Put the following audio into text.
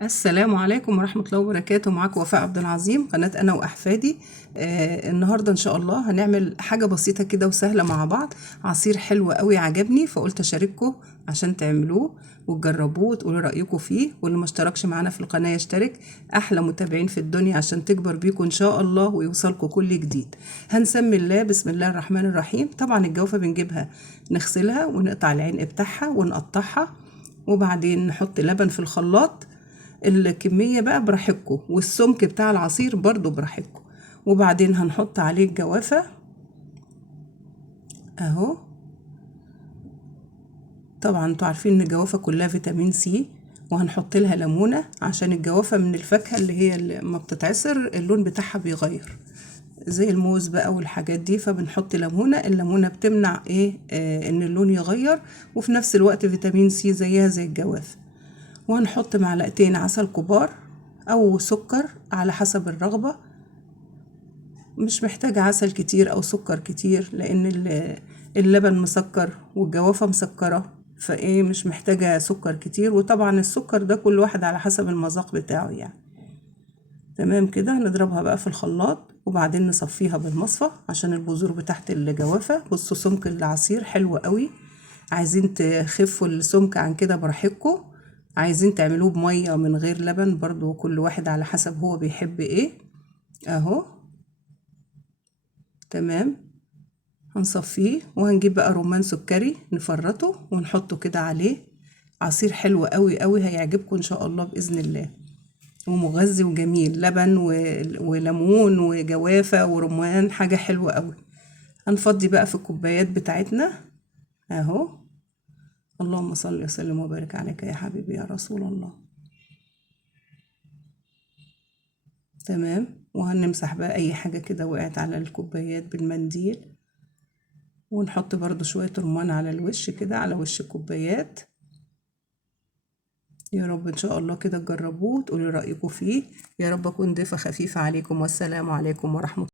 السلام عليكم ورحمة الله وبركاته. معاكم وفاء عبد العظيم، قناة أنا وأحفادي. النهاردة إن شاء الله هنعمل حاجة بسيطة كده وسهلة مع بعض. عصير حلو قوي عجبني فقلت أشارككم عشان تعملوه وتجربوه وتقولوا رأيكم فيه. واللي ما اشتركش معانا في القناة يشترك. أحلى متابعين في الدنيا عشان تكبر بيكم إن شاء الله ويوصلكم كل جديد. هنسمي الله بسم الله الرحمن الرحيم. طبعا الجوافة بنجيبها نغسلها ونقطع العين بتاعها ونقطعها، وبعدين نحط لبن في الخلاط. الكمية بقى براحتكم، والسمك بتاع العصير برضو براحتكم. وبعدين هنحط عليه الجوافة اهو. طبعا انتوا عارفين ان الجوافة كلها فيتامين سي، وهنحط لها ليمونة عشان الجوافة من الفاكهة اللي ما بتتعصر اللون بتاعها بيغير، زي الموز بقى والحاجات دي. فبنحط ليمونة، الليمونة بتمنع ان اللون يغير، وفي نفس الوقت فيتامين سي زيها زي الجوافة. وهنحط معلقتين عسل كبار او سكر على حسب الرغبة. مش محتاجة عسل كتير او سكر كتير، لان اللبن مسكر والجوافة مسكرة، فايه مش محتاجة سكر كتير. وطبعا السكر ده كل واحد على حسب المذاق بتاعه يعني. تمام كده. هنضربها بقى في الخلاط وبعدين نصفيها بالمصفى عشان البذور بتاعت الجوافة. بصوا سمك العصير حلو قوي. عايزين تخفوا السمك عن كده براحتكم، عايزين تعملوه بمية من غير لبن برضو، كل واحد على حسب هو بيحب ايه. اهو تمام. هنصفيه وهنجيب بقى رمان سكري نفرطه ونحطه كده عليه. عصير حلو قوي قوي هيعجبكم ان شاء الله بإذن الله، ومغذي وجميل. لبن وليمون وجوافة ورمان، حاجة حلوة قوي. هنفضي بقى في الكوبايات بتاعتنا اهو. اللهم صل وسلم وبارك عليك يا حبيبي يا رسول الله. تمام. وهنمسح بقى اي حاجة كده وقعت على الكوبايات بالمنديل، ونحط برضو شوية رمان على الوش كده، على وش الكوبايات. يا رب ان شاء الله كده تجربوه وتقولوا رأيكم فيه. يا رب اكون ضيفة خفيفة عليكم، والسلام عليكم ورحمة الله.